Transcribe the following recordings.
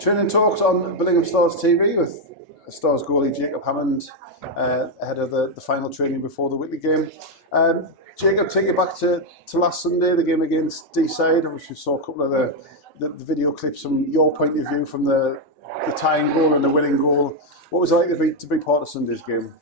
Training talks on Billingham Stars TV with Stars goalie Jacob Hammond ahead of the final training before the Whitley game. Jacob, take you back to last Sunday, the game against Deeside, which we saw a couple of the video clips from your point of view from the tying goal and the winning goal. What was it like to be part of Sunday's game?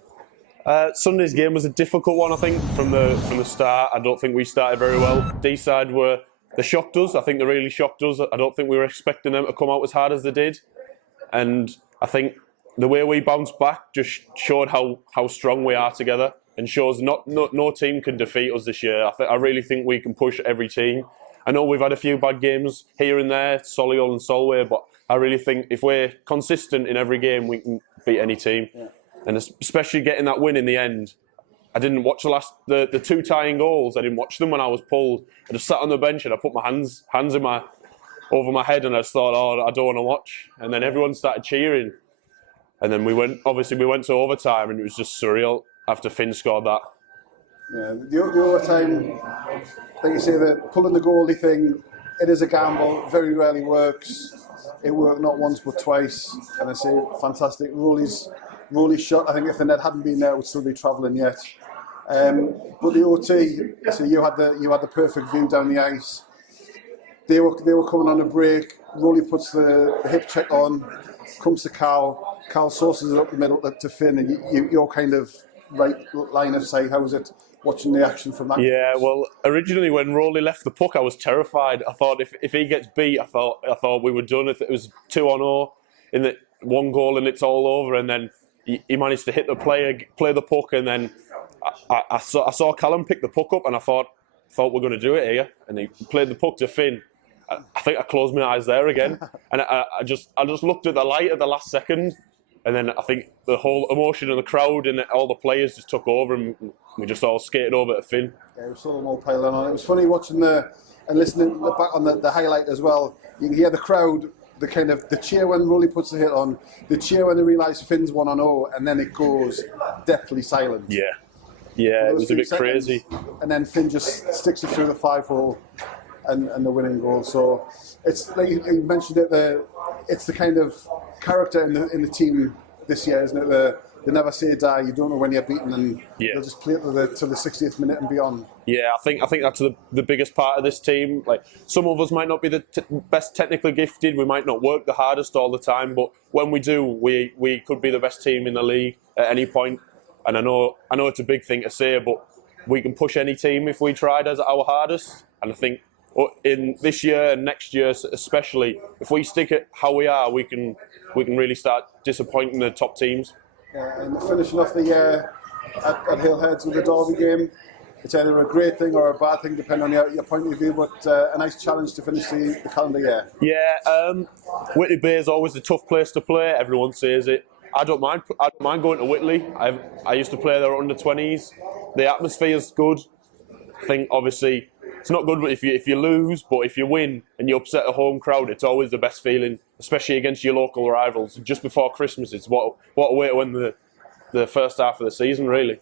Sunday's game was a difficult one, I think, from the start. I don't think we started very well. Deeside they shocked us. I think they really shocked us. I don't think we were expecting them to come out as hard as they did. And I think the way we bounced back just showed how strong we are together, and shows no team can defeat us this year. I really think we can push every team. I know we've had a few bad games here and there, Solihull and Solway, but I really think if we're consistent in every game, we can beat any team. Yeah. And especially getting that win in the end. I didn't watch the two tying goals. I didn't watch them when I was pulled. I just sat on the bench and I put my hands over my head, and I just thought, oh, I don't want to watch. And then everyone started cheering. And then we went to overtime, and it was just surreal after Finn scored that. Yeah, the overtime, like you say, the pulling the goalie thing, it is a gamble, very rarely works. It worked not once but twice, and I say fantastic. Rowley's shot, I think if the net hadn't been there, it would still be travelling yet. But the OT, so you had the perfect view down the ice. They were coming on a break. Rowley puts the hip check on, comes to Cal. Cal sources it up the middle to Finn, and you're kind of right line of sight. How was it watching the action from that? Yeah, well, originally when Rowley left the puck, I was terrified. I thought if he gets beat, I thought we were done. If it was 2-0 in the one goal and it's all over, and then he managed to hit the player, play the puck, and then I saw Callum pick the puck up, and I thought we're going to do it here, and he played the puck to Finn. I think I closed my eyes there again, and I just looked at the light at the last second, and then I think the whole emotion of the crowd and all the players just took over, and we just all skated over to Finn. Yeah, we saw them all piling on. It was funny watching and listening back on the highlight as well. You can hear the crowd. The cheer when Rowley puts the hit on, the cheer when they realise Finn's 1-0, and then it goes deathly silent. Yeah, it was a bit crazy. And then Finn just sticks it through the 5-hole and the winning goal. So it's like you mentioned it. It's the kind of character in the team this year, isn't it? They never say die. You don't know when you're beaten, and they'll just play it to the 60th minute and beyond. Yeah, I think that's the biggest part of this team. Like, some of us might not be the best technically gifted. We might not work the hardest all the time, but when we do, we could be the best team in the league at any point. And I know it's a big thing to say, but we can push any team if we tried as our hardest. And I think in this year and next year especially, if we stick at how we are, we can really start disappointing the top teams. And finishing off the year at Hillheads with the Derby game, it's either a great thing or a bad thing, depending on your point of view, but a nice challenge to finish the calendar year. Yeah, Whitley Bay is always a tough place to play. Everyone says it. I don't mind going to Whitley. I used to play there under 20s. The atmosphere is good. I think obviously it's not good if you lose, but if you win and you upset a home crowd, it's always the best feeling, especially against your local rivals. Just before Christmas, it's what a way to win the first half of the season, really.